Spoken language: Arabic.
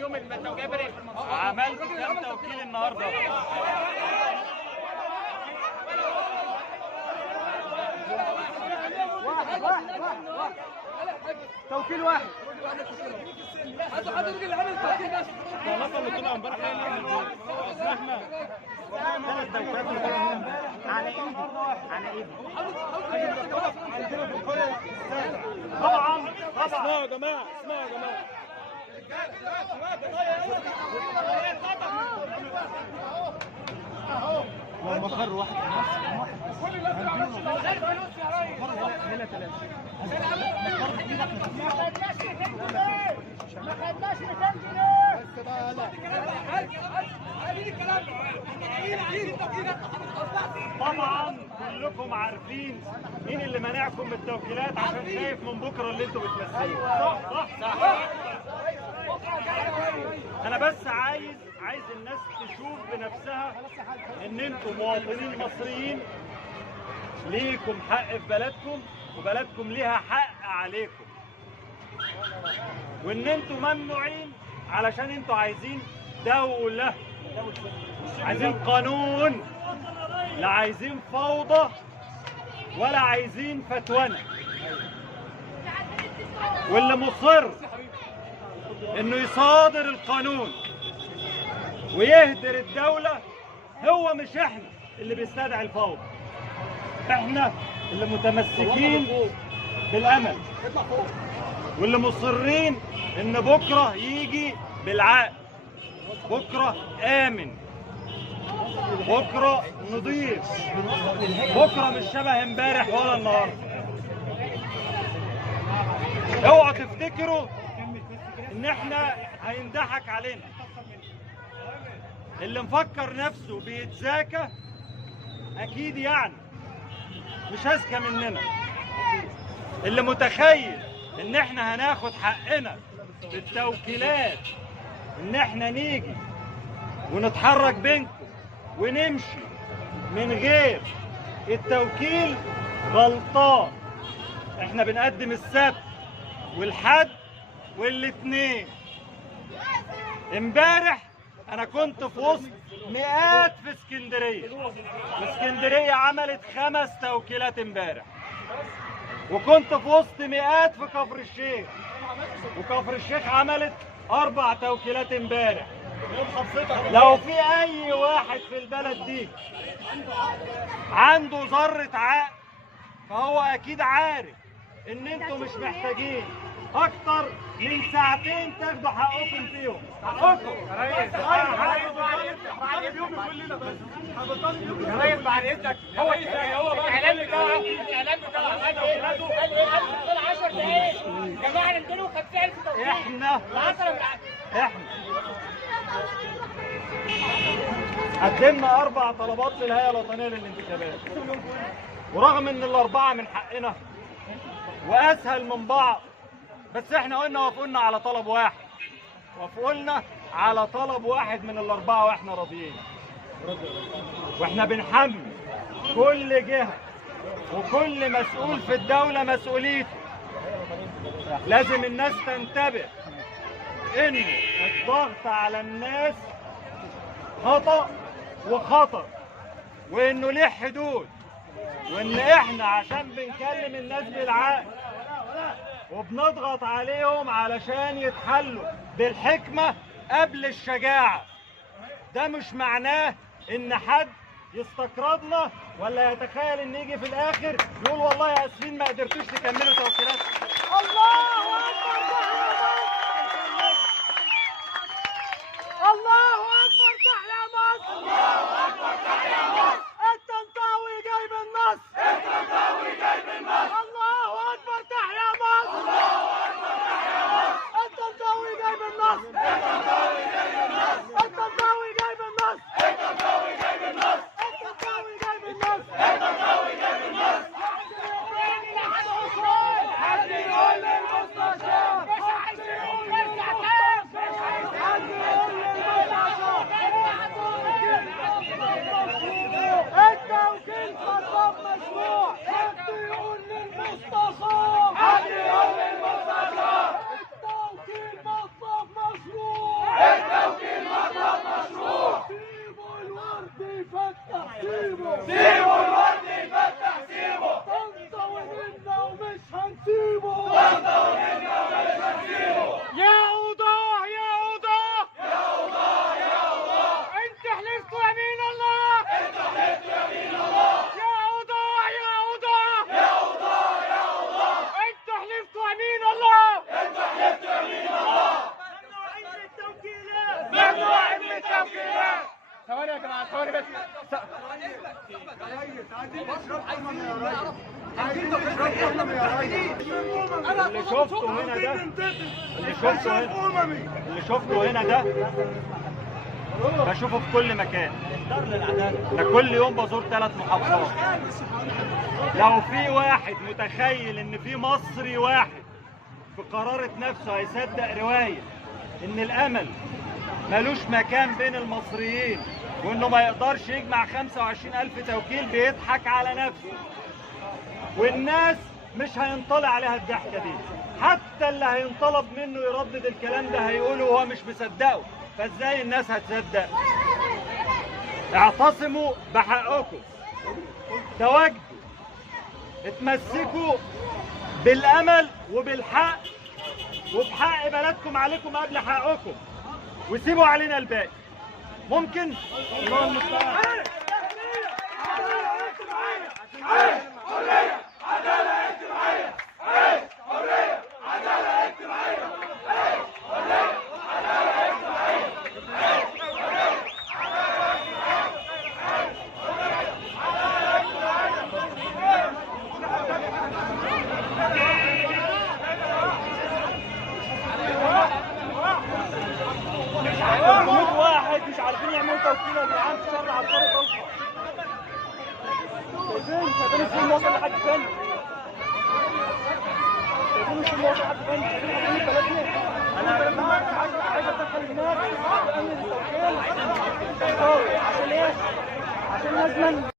يوم التوكيل في المنصورة؟ عملت كام توكيل النهارده؟ واحد توكيل واحد. هاتوا حضرتك اللي عمل التوكيل ده. الخلاصه اللي كنا امبارح احنا ثلاث توكيلات اللي كنا امبارح على ايدي على ايدي. عندنا في القريه طبعا اسمعوا يا جماعه، اسمعوا يا جماعه. لو مخر واحد في ما خدناش 200 جنيه بس بقى. لا طبعا كلكم عارفين مين اللي منعكم من التوكيلات عشان خايف من بكره اللي انتوا بتمثلوه. صح. انا بس عايز الناس تشوف بنفسها ان انتم مواطنين مصريين، ليكم حق في بلدكم وبلدكم ليها حق عليكم، وان انتم ممنوعين علشان انتم عايزين دولة، عايزين قانون، لا عايزين فوضى ولا عايزين فتوانة. واللي مصر انه يصادر القانون ويهدر الدولة هو مش احنا اللي بيستدعي الفوضى، احنا اللي متمسكين بالامل واللي مصرين ان بكره يجي بالعقل، بكره امن، بكره نضيف، بكره مش شبه امبارح ولا النهارده. اوعوا تفتكروا ان احنا هينضحك علينا. اللي مفكر نفسه بيتذاكى اكيد يعني مش اذكى مننا. اللي متخيل ان احنا هناخد حقنا بالتوكيلات، ان احنا نيجي ونتحرك بينكم ونمشي من غير التوكيل، غلطان. احنا بنقدم السبت والحد والاثنين. امبارح انا كنت في وسط مئات في اسكندريه عملت 5 توكيلات امبارح، وكنت في وسط مئات في كفر الشيخ، وكفر الشيخ عملت 4 توكيلات امبارح. لو في اي واحد في البلد دي عنده ذرة عقل فهو اكيد عارف ان انتوا مش محتاجين اكتر من ساعتين تاخدوا حقكم فيهم. حقكم يا ريس بعد اذنك. هو الاعلان بتاعه 10 دقايق يا جماعه، نديله 50,000 توكيل. احنا قدمنا 4 طلبات للهيئة الوطنية للانتخابات، ورغم ان ال4 من حقنا واسهل من بعض، بس احنا قلنا وافقنا على طلب واحد، وافقنا على طلب واحد من ال4 واحنا راضيين. واحنا بنحمل كل جهة وكل مسؤول في الدولة مسؤوليته. لازم الناس تنتبه انه الضغط على الناس خطأ وخطر، وانه ليه حدود، وان احنا عشان بنكلم الناس بالعقل وبنضغط عليهم علشان يتحلوا بالحكمة قبل الشجاعة. ده مش معناه ان حد يستقرضنا ولا يتخيل ان يجي في الاخر يقول والله يا اسفين ما قدرتوش تكملوا توكيلات. الله اكبر تحيا مصر! الله اكبر تحيا مصر! الله اكبر تحيا مصر! الطنطاوي جاي بالنص! الطنطاوي جاي بالنص! الله اكبر تحيا مصر! الله اكبر تحيا مصر! الطنطاوي جاي بالنص! الطنطاوي جاي بالنص! الطنطاوي جاي بالنص! الطنطاوي جاي بالنص! الطنطاوي جاي بالنص! الطنطاوي جاي بالنص! حد يقول للمستشار! مش عايزين نرجع تاني! مش عايزين التوكيل مطلوب مشروع! حد يقول للمستشار! حد يقول للمستشار! التوكيل مطلوب مشروع! اللي شفته هنا ده اللي شفته هنا ده بشوفه في كل مكان. ده كل يوم بزور 3 محافظات. لو في واحد متخيل ان في مصري واحد في قرارة نفسه هيصدق رواية ان الامل ملوش مكان بين المصريين وانه ما يقدرش يجمع 25,000 توكيل، بيضحك على نفسه. والناس مش هينطلع عليها الضحكة دي، حتى اللي هينطلب منه يردد الكلام ده هيقوله وهو مش مصدقه. فازاي الناس هتصدق؟ اعتصموا بحقكم، تواجدوا، اتمسكوا بالامل وبالحق وبحق بلدكم عليكم قبل حقكم، وسيبوا علينا الباقي. ممكن؟ الله المستعان. واحد مش عارفين يعملوا توكيل يا جدعان في شر على الطريق اصلا. شايفين السلم واصل لحد فين؟ شايفين السلم واصل لحد فين؟ شايفين بلدنا؟ انا عايز ادخل الناس في امن التوكيل عشان ايه؟ عشان لازم